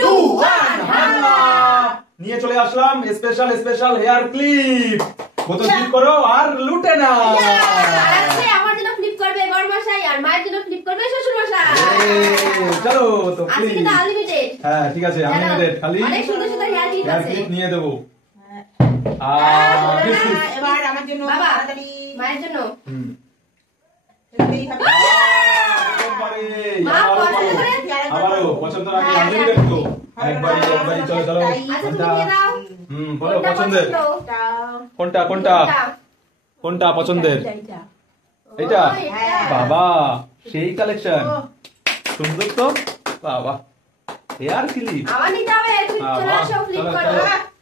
2 1 হাল্লা নিয়ে চলে আসলাম স্পেশাল স্পেশাল হেয়ার ক্লিপ। বোতল ক্লিপ করো আর লুটে না। আজকে আমার জন্য ক্লিপ করবে বড়মশাই আর মায়ের জন্য ক্লিপ করবে শ্বশুর মশাই। চলো তো আজকে কিন্তু আনলিমিটেড। হ্যাঁ ঠিক আছে আনলিমিটেড, খালি অনেক সুন্দর সুন্দর হেয়ার ক্লিপ আছে। ক্লিপ নিয়ে দেবো। এবার আমার জন্য বাবা তাড়াতাড়ি মায়ের জন্য আবারও পছন্দ নাকি আনলিমিটেড তো একবারই চলো চলো। বলো পছন্দের কোনটা কোনটা কোনটা পছন্দের? এটা বাবা সেই কালেকশন সুন্দর তো বাবা হেয়ার ক্লিপ আমার নিতে হবে। তুমি চলে আসো ক্লিপ করো।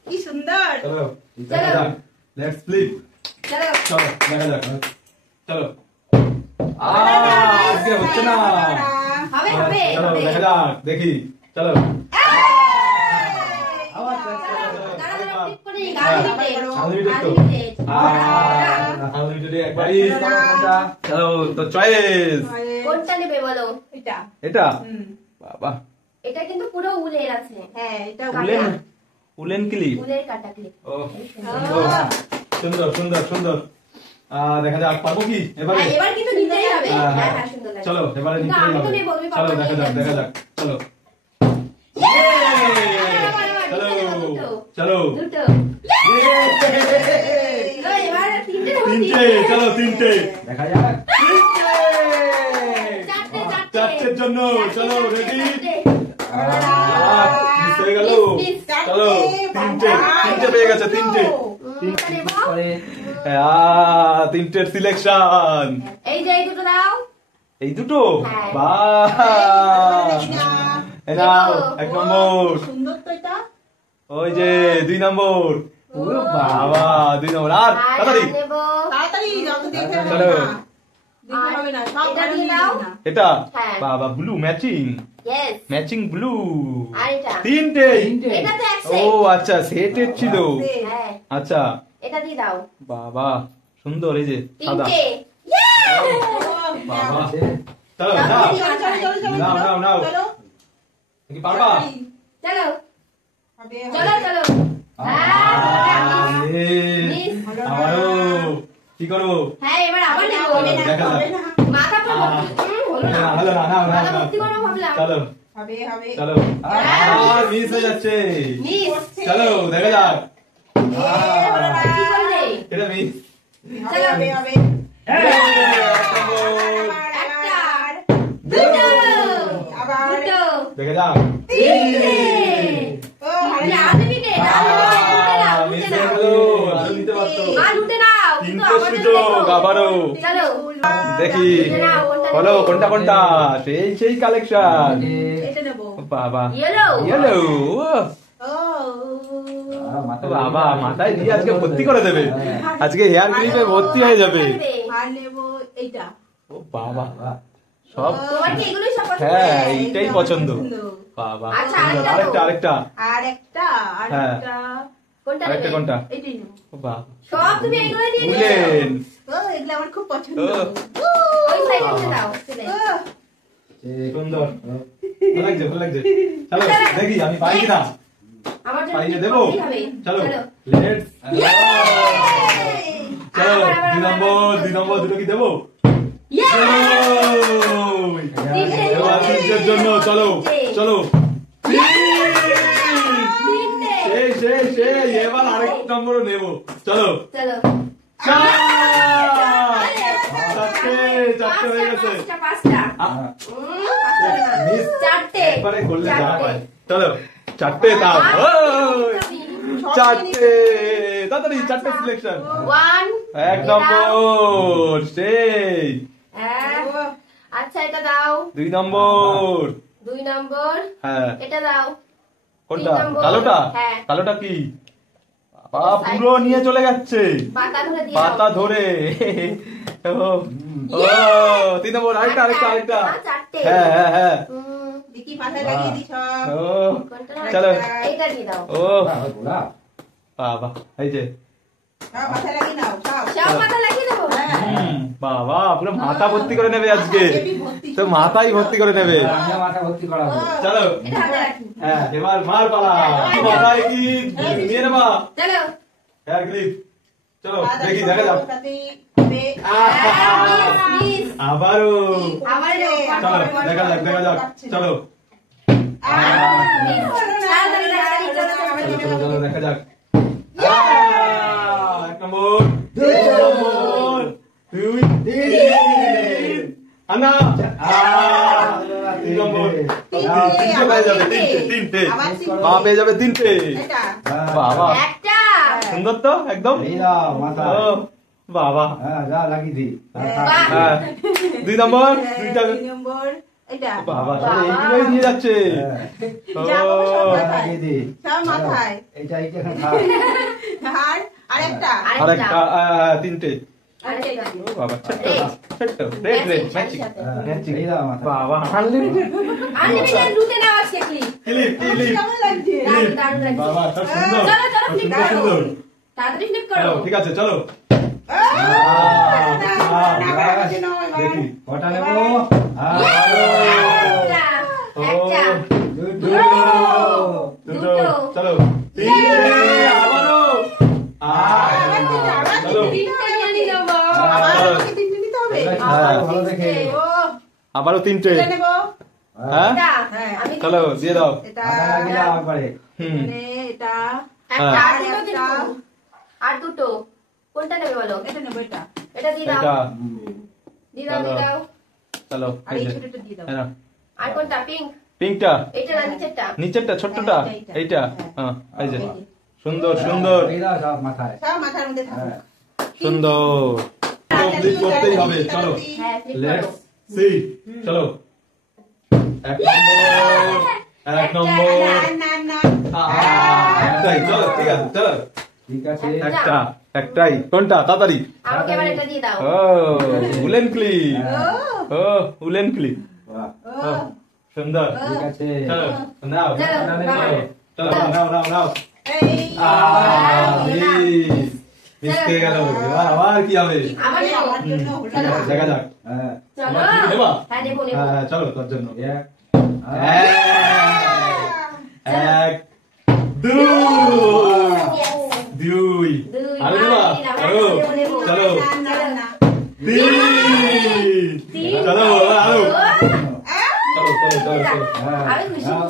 কি সুন্দর। চলো লেটস ফ্লিপ। চলো চলো দেখা যাক। চলো আজকে হচ্ছে না। হবে হবে চলো দেখা যাক দেখি। চলো চলো তো চয়েস কোনটা নেবে বলো? এটা এটা বাবা এটা কিন্তু পুরো উলের আছে। হ্যাঁ এটা উলেন উলেন ক্লিপ। উলের কাটা ক্লিপ। ও সুন্দর সুন্দর সুন্দর। দেখা যাক পারবো কি এবারে? এবার কিন্তু নিতেই হবে। হ্যাঁ হ্যাঁ সুন্দর লাগছে। চলো এবারে নিতেই আমি তো হবে। নেব, তুমি চলো পাপা দেখা যাক দেখা যাক। চলো চলো চলো দুটো। তিনটে। এবার চলো তিনটে দেখা যাক। চারটে চারটের জন্য চলো রেডি। মিস হয়ে গেল। চলো তিনটে তিনটে পেয়ে গেছে। তিনটে তিনটের সিলেকশন। এই যে এই দুটো দাও। এই দুটো হ্যাঁ। বাহ নাও এক নম্বর। সুন্দর তো এটা। ওই যে 2 নম্বর। ওরে বাবা 2 নম্বর। আর তাড়াতাড়ি নেব। তাড়াতাড়ি যত দেখে চলো। দেখতে হবে না সব এটা ভালো দিয়ে নিয়ে দাও। না। এটা হ্যাঁ। বাবা blue matching yes. Matching blue. আর এটা? তিনটে। এটা তো এক ও সেট। আচ্ছা সেটের ছিল। হ্যাঁ আচ্ছা এটা দিয়ে দাও। বাবা সুন্দর। এই যে সাদা তিনটে। বাবা চলো চলো, নাও চলো নাও নাও নাও চলো কি পারবা? চলো হবে চলো চলো। মিস। আমারও কি করবো? হ্যাঁ এবার আবার নেব। দেখা যাক। মাথা তো হলো না। হলো না নাও মাথা নাও ভর্তি করবো ভাবলাম। চলো হবে হবে চলো মিস হয়ে যাচ্ছে। মিস। চলো দেখা যাক। কি করলে? এটা মিস। হবে হবে হবে একটা দুটো আবার দুটো দেখা যাক। তিনটে। ও ভালো আনলিমিটেড মিস হয়ে গেল। আরো নিতে পারতো। লুটে নাও। তিনটে সুযোগ আবারও। চলো দেখি বলো কোনটা কোনটা। সেই সেই কালেকশন এটা নেব বাবা। ইয়েলো। ইয়েলো ও বাবা মাথায় দিয়ে আজকে ভর্তি করে দেবে। আজকে হেয়ার ক্লিপে ভর্তি হয়ে যাবে। আর নেব এইটা ও বাবা সব তোমার কি এগুলোই সব পছন্দ? হ্যাঁ এইটাই পছন্দ। বাবা আচ্ছা, সুন্দর। আরেকটা আরেকটা আর একটা হ্যাঁ। কোনটা আরেকটা নেবে? কোনটা? এইটাই নেব ও বাবা সব তুমি এগুলো দিয়ে দিয়েছো। উলেন ও এগুলো আমার খুব পছন্দ ওই সাইডে দাও চলে। সুন্দর ভালো লাগছে ভালো লাগছে। চলো দেখি আমি পাই কিনা। আমার জন্য পাইলে কি দেবো। করতেই হবে। চলো লেটস চলো 2 নম্বর 2 নম্বর দুটো কি দেবো? এবার তিনটের জন্য চলো চলো। সেই সেই সেই এবার আরেক নম্বরও নেবো। চলো চলো চারটে চারটে হয়ে গেছে। পাঁচটা মিস চারটে একবারে করলে যা পায়। চলো চারটে তাও চারটে তাড়াতাড়ি চারটে সিলেকশন। ওয়ান এক নম্বর সেই। আচ্ছা এটা দাও 2 নম্বর 2 নম্বর। হ্যাঁ এটা দাও কোনটা? 3 নম্বর। কালোটা? হ্যাঁ। কালোটা কি বাবা পুরো নিয়ে চলে যাচ্ছে পাতা ধরে দিয়ে পাতা দাও। ধরে। ও 3 নম্বর। আরেকটা আরেকটা আরেকটা চারটে। হ্যাঁ হ্যাঁ হ্যাঁ দেখি মাথায় লাগিয়ে দি সব ও কোনটা? চলো এইটা দিয়ে দাও। ও বাবা এই যে সব মাথায় লাগিয়ে নাও সব সব মাথা লাগিয়ে দেবো। হ্যাঁ বাবা পুরো মাথা ভর্তি করে নেবে আজকে, তো মাথাই ভর্তি করে নেবে। আমিও মাথা ভর্তি করাবো। চলো এটা হাতে রাখি। হ্যাঁ এবার মার পালা, মাথায় কি নিয়ে নেবা চলো হেয়ার ক্লিপ। চলো দেখি দেখা যাক। মিস আবারও আবার চলো দেখা যাক দেখা যাক। চলো চলো চলো দেখা যাক। এক নম্বর, দুই নম্বর, দুই, তিন। আনা তিন নম্বর, তিনটে পেয়ে যাবে, তিনটে মা পেয়ে যাবে তিনটে। বাবা একটা সুন্দর তো একদম। এই দাও মাথা। ও বাবা হ্যাঁ যা লাগিয়ে দি। হ্যাঁ 2 নম্বর, দুইটা নম্বর এটা বাবা সব এইগুলোই নিয়ে যাচ্ছে। ও লাগিয়ে দি। সব মাথায় এইটা এইটা এখন খা। আর আরেকটা আরেকটা তিনটে। আরেকটা ও বাবা ছোট্ট ছোট্ট রেড রেড ম্যাজিক। এই দাও মাথা। বাবা আনলিমিটেড আনলিমিটেড লুটে নাও আজকে ক্লিপ। Clip clip. কেমন লাগছে দারুণ দারুণ লাগছে। বাবা সব সুন্দর। চলো চলো ফ্লিপ সুন্দর করো, সুন্দর। তাড়াতাড়ি ফ্লিপ চলো করো। ঠিক আছে চলো দেখি। কটা নেবো? একটা একটা দুটো দুটো। চলো তিনটে আবারও চলো তিনটে নিয়ে নিলাম। তিনটে নিতে হবে ভালো দেখে। ও আবারও তিনটে। এটা নেবো হ্যাঁ এটা হ্যাঁ। আমি চলো দিয়ে দাও। এটা মাথা লাগিয়ে দাও একবারে। হুম এটা একটা হ্যাঁ। আর দুটো একটা। দেবো। আর দুটো কোনটা নেবে বলো? এটা নেবো এটা এটা দিয়ে দাও এটা দিয়ে দাও দিয়ে দাও। চলো আর এই এই যে ছোটটা দিয়ে দাও হ্যাঁ আর কোনটা? পিঙ্ক। পিঙ্কটা এটা না নিচেরটা? নিচেরটা ছোট্টটা হ্যাঁ, এইটা। এইটা হ্যাঁ। হ্যাঁ এই যে এই যে। সুন্দর সুন্দর এই দাও সব মাথায়। সব মাথার মধ্যে থাকবে হ্যাঁ। সুন্দর। ক্লিক করতেই হবে চলো হ্যাঁ ক্লিক লেটস করো। সি। চলো এক নম্বর না না একটাই। চলো ঠিক আছে চলো ঠিক আছে। একটা একটাই। কোনটা তাড়াতাড়ি? আমাকে এবার এটা দিয়ে দাও। ও উলেন ক্লিপ। ও ও উলেন ক্লিপ বাহ, ও সুন্দর। ঠিক আছে। চলো নাও চলো, চলো চলো নাও নাও নাও। এই মিস কে গেল। এবার আবার কি হবে? আবার নেবো। আমার জন্য হলো ঠিক আছে, দেখা যাক। হ্যাঁ। চলো আমার কি নেবা? হ্যাঁ নেবো নেবো। হ্যাঁ চলো তোর জন্য। এক। এক দুই দুই দুই। আরো নেবা? আরো নেবো। চলো না না তিন তিন। চলো আরো ও, চলো চলো চলো চলো হ্যাঁ। আমি খুশি। নাও।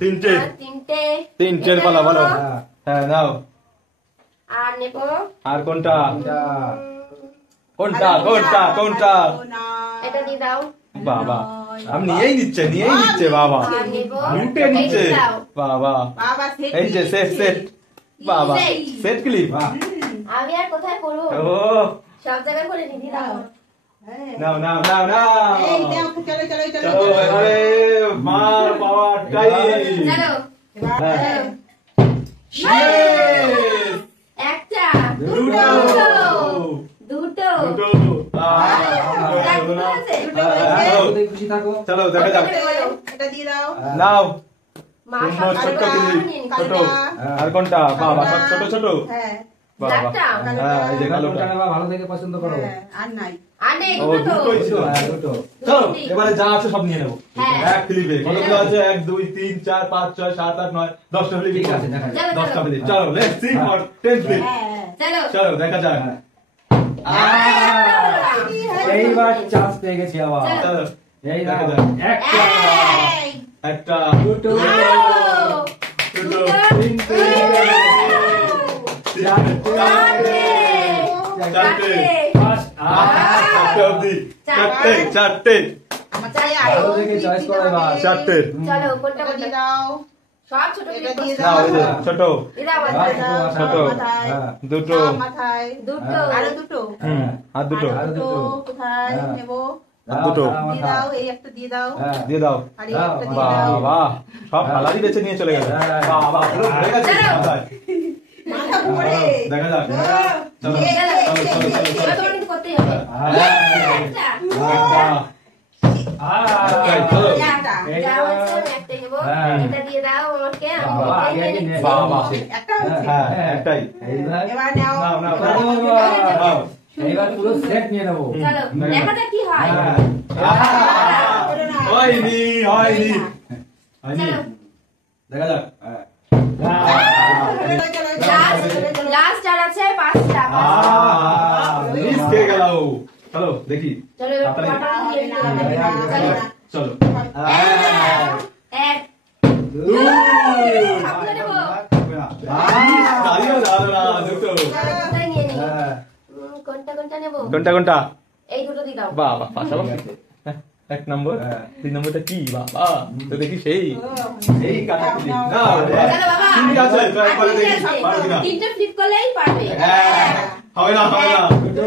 তিনটে আর তিনটে। তিনটের পালা বলো। হ্যাঁ। হ্যাঁ নাও। আর নেবো আর কোনটা এইটা। কোনটা কোনটা কোনটা? এটা দিয়ে দাও। বাবা আমি নিয়েই নিচ্ছে বাবা আর নেবো। লুটে নিচ্ছে এই দাও। বাবা। বাবা সেট এই যে সেট সেট বাবা সেই। Set clip. বাহ। আমি আর কোথায় করবো? ও সব জায়গায় করে নিবি দাও। নাও নাও নাও নাও এই দাও চলো চলো চলো চলো এবারে মার পাওয়ার টাইম। চলো এবার হ্যাঁ। একটা দুটো দুটো দুটো দুটো আছে? খুবই খুশি থাকো। চলো দেখা যাক। এটা দিয়ে দাও নাও মা সুন্দর সব ছোট্ট আরেকবার ক্লিপ নিন। ছোট। আর কোনটা? বাবা সব ছোট ছোট হ্যাঁ বাবা। ব্ল্যাকটা? হ্যাঁ এই যে কোনটা কালোটা। নেবা ভালো থেকে পছন্দ করো। হ্যাঁ, আর নাই আর নেই ও দুটো তো? দুটোই ছিল। হ্যাঁ, দুটো। চলো এবারে যা আছে সব নিয়ে নেবো হ্যাঁ। এক ক্লিপে। কতগুলো আছে? 1 2 3 4 5 6 7 8 9 10টা ক্লিপ। ঠিক আছে দেখা যাক। চলো 10টা চলো ক্লিপ। চলো লেটস সি ফর 10 ক্লিপ। হ্যাঁ চলো চলো দেখা যাক। হ্যাঁ। এইবার চান্স পেয়ে গেছি আবার। চলো এই দেখা দেখো। যাক। একটা। এই, একটা দুটো। দুটো তিনটে। চারটে পাঁচটা। চারটে অবধি। চারটে চারটে আমার চাই ভালো আরো দেখে চয়েস করো এবার। চারটে। চলো কোনটা এটা দিয়ে কোনটা? দাও সব ছোট এটা ক্লিপ দিয়ে করছো। নাও এই যে ছোট দিয়ে দাও বাহ, আমাকে। দাও, ছোট। সব মাথায় হ্যাঁ। দুটো সব মাথায় দুটো আরো দুটো হুম আর দুটো আরো দুটো। কোথায় হ্যাঁ। নেবো আর দুটো। দাও, দিয়ে দাও এই একটা দিয়ে দাও হ্যাঁ। দিয়ে দাও। আর এই দাও, একটা দিয়ে দাও বাবা সব কালারই বেছে নিয়ে চলে গেল। হ্যাঁ। বাবা পুরো ভরে গেছে চলো। মাথায়। মাথা ঘুরে দেখা যাক। চলো চলো এই, চলো এই, চলো চলো এবার চলো। তোমার কিন্তু করতেই হবে। হ্যাঁ। একটা। একটা। চলো। একটা যা হচ্ছে আমি একটাই নেবো। হ্যাঁ। এটা দিয়ে দাও আমাকে। আমি বাবা, এটাই আগে আগে নিচ্ছি। নে। বাবা। একটা হচ্ছে হ্যাঁ একটাই। এইবার এবার নাও নাও নাও নাও, নাও। এইবার পুরো সেট নিয়ে নেবো চলো দেখা যাক কি হয়। হয়নি হয়নি হয়নি চলো দেখা যাক লাস্ট আর আছে 5টা। মিস খেয়ে গেল চলো দেখি চলো তাড়াতাড়ি। পাটা দিয়ে দিতে হবে। চলো চলো এক দুই আপনি নেব দাঁড়িয়ে দাঁড়ানো না দুটো কোনটা নিয়ে নি কোনটা নেব কোনটা কোনটা এই দুটো দি দাও। বাবা পাশাপাশি এক নম্বর 3 নম্বরটা কি বাবা তো দেখি সেই এই কাটা কি না চলো বাবা ঠিক আছে তো একবার দেখি পারো কিনা তিনটে ফ্লিপ করলেই পারবে। হবে না দুটো